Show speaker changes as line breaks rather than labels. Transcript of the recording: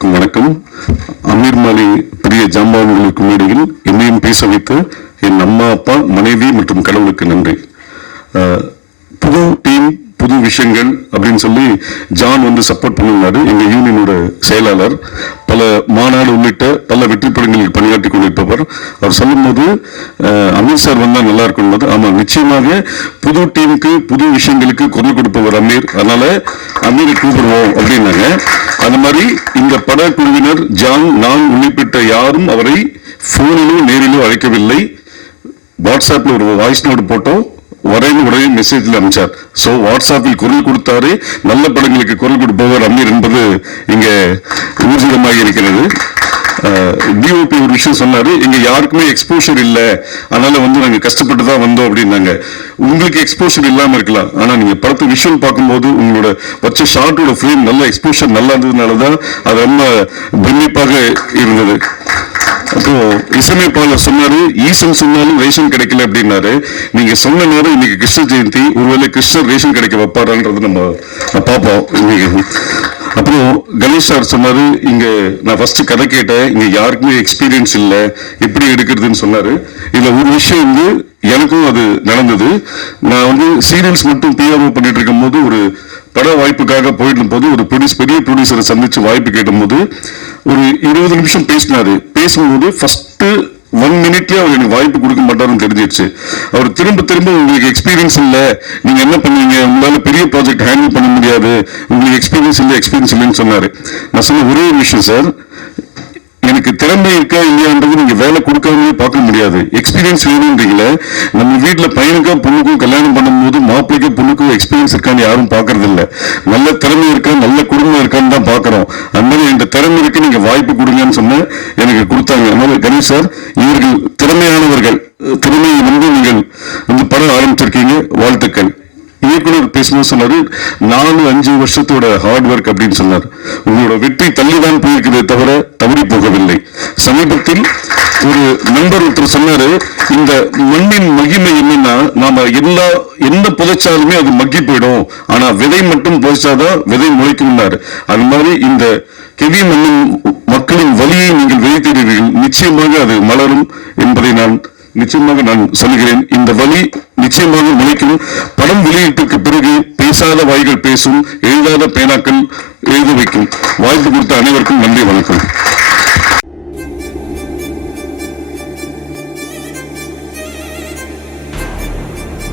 அனைவருக்கும் வணக்கம். அமீர் மாலி பெரிய ஜாம்பான்களுக்கு மேடையில் என்னையும் பேச வைத்து என் அம்மா அப்பா மனைவி மற்றும் கடவுளுக்கு நன்றி. புது டீம் புது விஷயங்கள் அப்படின்னு சொல்லி ஜான் வந்து சப்போர்ட் பண்ணிருந்தாரு எங்க யூனியனோட செயலாளர் பல மாநாடு உள்ளிட்ட பல வெற்றி படங்களில் பணியாற்றி கொண்டிருப்பவர். அவர் சொல்லும்போது அஹ், அமீர் சார் வந்தால் நல்லா இருக்கும் ஆமா நிச்சயமாக புது டீமுக்கு புது விஷயங்களுக்கு குரல் கொடுப்பவர் அமீர். அதனால அமீரை கூப்பிடுவோம் அப்படின்னாங்க. அந்த மாதிரி இந்த படக்குழுவினர் ஜான் நான் உள்ளிட்ட யாரும் அவரை போனிலோ நேரிலோ அழைக்கவில்லை. வாட்ஸ்அப்பில் ஒரு வாய்ஸ் நோட் போட்டோம். உடனே உடனே மெசேஜில் அனுப்பிச்சார். ஸோ வாட்ஸ்அப்பில் குரல் கொடுத்தாரு. நல்ல படங்களுக்கு குரல் கொடுப்பவர் அமீர் என்பது இங்கே ஊர்ஜிதமாக இருக்கிறது. டிஓபி ஒரு விஷயம் சொன்னாரு. இங்க யாருக்குமே எக்ஸ்போஷர் இல்லை. அதனால வந்து நாங்க கஷ்டப்பட்டு தான் வந்தோம் அப்படின்னாங்க. உங்களுக்கு எக்ஸ்போஷர் இல்லாம இருக்கலாம். ஆனா நீங்க படத்தை விஷுவல் பார்க்கும்போது உங்களோட வச்ச ஷார்ட்டோட ஃப்ரேம் நல்ல எக்ஸ்போஷர் நல்லா இருந்ததுனால தான் அது ரொம்ப பிரமிப்பாக இருந்தது. அப்போ பாலர் சொன்னாரு ஈசன் சொன்னாலும் ரேஷன் கிடைக்கல அப்படின்னாரு. நீங்க சொன்ன நேரம் இன்னைக்கு கிருஷ்ண ஜெயந்தி ஒருவேளை கிருஷ்ணர் ரேஷன் கிடைக்க வைப்பாரான்றது நம்ம பார்ப்போம். இன்னைக்கு அப்புறம் கணேஷ் சார் சொன்னாரு இங்க நான் ஃபர்ஸ்ட் கதை கேட்டேன் இங்க யாருக்குமே எக்ஸ்பீரியன்ஸ் இல்ல எப்படி எடுக்கிறதுன்னு சொன்னாரு. இதுல ஒரு விஷயம் வந்து எனக்கும் அது நடந்தது. நான் வந்து சீரியல்ஸ் மட்டும் பிஆர்ஓ பண்ணிட்டு இருக்கும் போது ஒரு பட வாய்ப்புக்காக போயிட்டு போது ஒரு ப்ரொடியூஸ் பெரிய ப்ரொடியூசரை சந்திச்சு வாய்ப்பு கேட்டும்போது ஒரு இருபது நிமிஷம் பேசினாரு. பேசும்போது ஃபர்ஸ்ட் ஒன் மினிட்லேயே அவர் எனக்கு வாய்ப்பு கொடுக்க மாட்டாருன்னு தெரிஞ்சிடுச்சு அவர் திரும்ப திரும்ப உங்களுக்கு எக்ஸ்பீரியன்ஸ் இல்லை. நீங்கள் என்ன பண்ணுவீங்க உங்களால் பெரிய ப்ராஜெக்ட் ஹேண்டில் பண்ண முடியாது. உங்களுக்கு எக்ஸ்பீரியன்ஸ் இல்லை எக்ஸ்பீரியன்ஸ் இல்லைன்னு சொன்னார். நான் சொன்ன ஒரே ஒரு விஷயம் சார் எனக்கு திறமை இருக்கா இல்லையான்றது நீங்கள் வேலை கொடுக்க கிடையாது. எக்ஸ்பீரியன்ஸ் வேணும்ன்றீங்கள நம்ம வீட்டில் பையனுக்கும் பொண்ணுக்கும் கல்யாணம் பண்ணும்போது மாப்பிள்ளைக்கும் பொண்ணுக்கும் எக்ஸ்பீரியன்ஸ் இருக்கான்னு யாரும் பாக்குறது இல்ல நல்ல திறமை இருக்கா நல்ல குடும்பம் இருக்கான்னு தான் பார்க்குறோம். அந்த மாதிரி இந்த திறமை இருக்கு நீங்கள் வாய்ப்பு கொடுங்கன்னு சொன்ன எனக்கு கொடுத்தாங்க. அதனால கணேஷ் சார் இவர்கள் திறமையானவர்கள். திறமையை வந்து நீங்கள் வந்து படம் ஆரம்பிச்சிருக்கீங்க. வாழ்த்துக்கள். இயக்குனர் பேசணும்னு சொன்னாரு. நாலு அஞ்சு வருஷத்தோட ஹார்ட் ஒர்க் அப்படின்னு சொன்னார். உங்களோட வெற்றி தள்ளிதான் போயிருக்கிறதே தவிர தவறி போகவில்லை. சமீபத்தில் ஒரு நண்பர் ஒருத்தர் சொன்னாரு இந்த மண்ணின் மகிமை என்னன்னா நாம எல்லா என்ன புதைச்சாலுமே அது மக்கி போயிடும். ஆனா விதை மட்டும் புதைச்சாதான் விதை முளைக்கும்னாரு. அது மாதிரி இந்த கெவி மண்ணின் மக்களின் வலியை நீங்கள் விதைத்தீர்கள். நிச்சயமாக அது மலரும் என்பதை நான் நிச்சயமாக நான் சொல்கிறேன். இந்த வழி நிச்சயமாக முளைக்கும் படம் வெளியீட்டுக்கு பிறகு பேசாத வாய்கள் பேசும் எழுதாத பேனாக்கள் எழுத வைக்கும். வாய்ப்பு கொடுத்த அனைவருக்கும் நன்றி வணக்கம்.